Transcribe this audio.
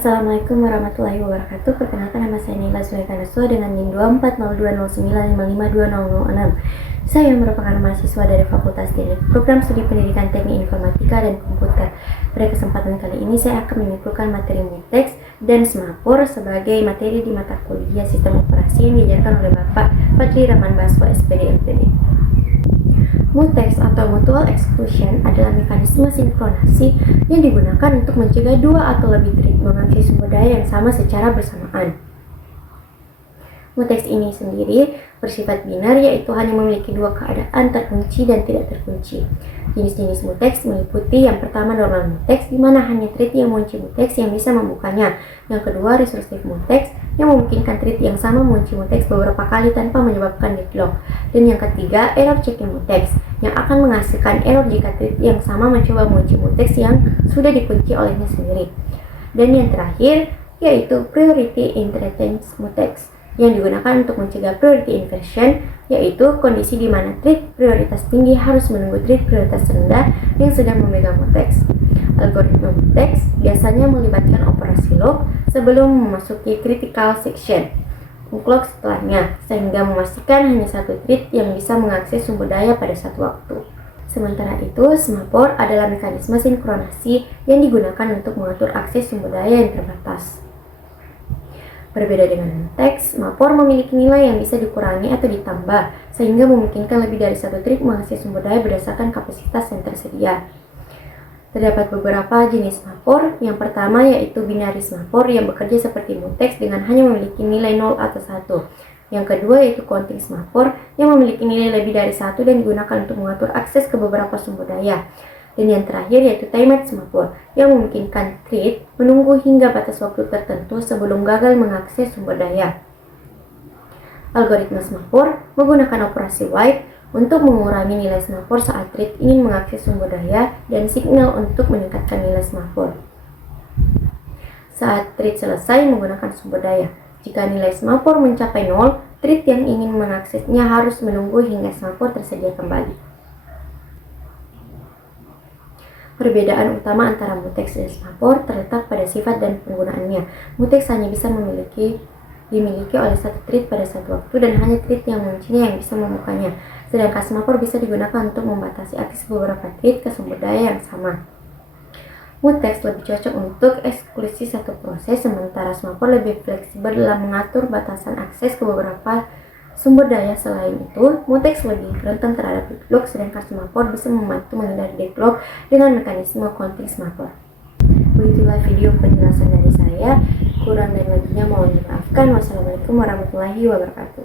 Assalamualaikum warahmatullahi wabarakatuh. Perkenalkan, nama saya Nila Zulaikha dengan NIM 240209552006. Saya merupakan mahasiswa dari Fakultas Teknik Program Studi Pendidikan Teknik Informatika dan Komputer. Pada kesempatan kali ini saya akan menyimpulkan materi Mutex dan Semapur sebagai materi di mata kuliah Sistem Operasi yang diajarkan oleh Bapak Fadli Rahman Baswa, SPD MPD. Mutex atau Mutual Exclusion adalah mekanisme sinkronasi yang digunakan untuk mencegah dua atau lebih thread mengakses sumber daya yang sama secara bersamaan. Mutex ini sendiri bersifat binar, yaitu hanya memiliki dua keadaan, terkunci dan tidak terkunci. Jenis-jenis mutex meliputi yang pertama normal mutex, di mana hanya thread yang mengunci mutex yang bisa membukanya. Yang kedua recursive mutex, yang memungkinkan thread yang sama mengunci mutex beberapa kali tanpa menyebabkan deadlock. Dan yang ketiga error checking mutex, yang akan menghasilkan error jika thread yang sama mencoba mengunci mutex yang sudah dikunci olehnya sendiri. Dan yang terakhir yaitu priority inheritance mutex, yang digunakan untuk mencegah priority inversion, yaitu kondisi di mana thread prioritas tinggi harus menunggu thread prioritas rendah yang sedang memegang mutex. Algoritma mutex biasanya melibatkan operasi lock sebelum memasuki critical section, unclock setelahnya, sehingga memastikan hanya satu thread yang bisa mengakses sumber daya pada satu waktu. Sementara itu, semapur adalah mekanisme sinkronasi yang digunakan untuk mengatur akses sumber daya yang terbatas. Berbeda dengan mutex, semapur memiliki nilai yang bisa dikurangi atau ditambah, sehingga memungkinkan lebih dari satu thread mengakses sumber daya berdasarkan kapasitas yang tersedia. Terdapat beberapa jenis semapur. Yang pertama yaitu binary semapur yang bekerja seperti mutex dengan hanya memiliki nilai 0 atau 1. Yang kedua yaitu counting semapur yang memiliki nilai lebih dari 1 dan digunakan untuk mengatur akses ke beberapa sumber daya. Dan yang terakhir yaitu timed semapur yang memungkinkan thread menunggu hingga batas waktu tertentu sebelum gagal mengakses sumber daya. Algoritma semapur menggunakan operasi while untuk mengurangi nilai semapur saat thread ingin mengakses sumber daya dan signal untuk meningkatkan nilai semapur saat thread selesai menggunakan sumber daya. Jika nilai semapur mencapai 0, thread yang ingin mengaksesnya harus menunggu hingga semapur tersedia kembali. Perbedaan utama antara mutex dan semapur terletak pada sifat dan penggunaannya. Mutex hanya bisa dimiliki oleh satu thread pada satu waktu dan hanya thread yang menguncinya yang bisa membukanya. Sedangkan semapur bisa digunakan untuk membatasi akses beberapa thread ke sumber daya yang sama. Mutex lebih cocok untuk eksklusi satu proses, sementara semapur lebih fleksibel dalam mengatur batasan akses ke beberapa sumber daya. Selain itu, mutex lebih rentan terhadap deadlock, sedangkan semapur bisa membantu menghindari deadlock dengan mekanisme counting semapur. Begitulah video penjelasan dari saya. Kurang dan lebihnya mohon dimaafkan. Wassalamualaikum warahmatullahi wabarakatuh.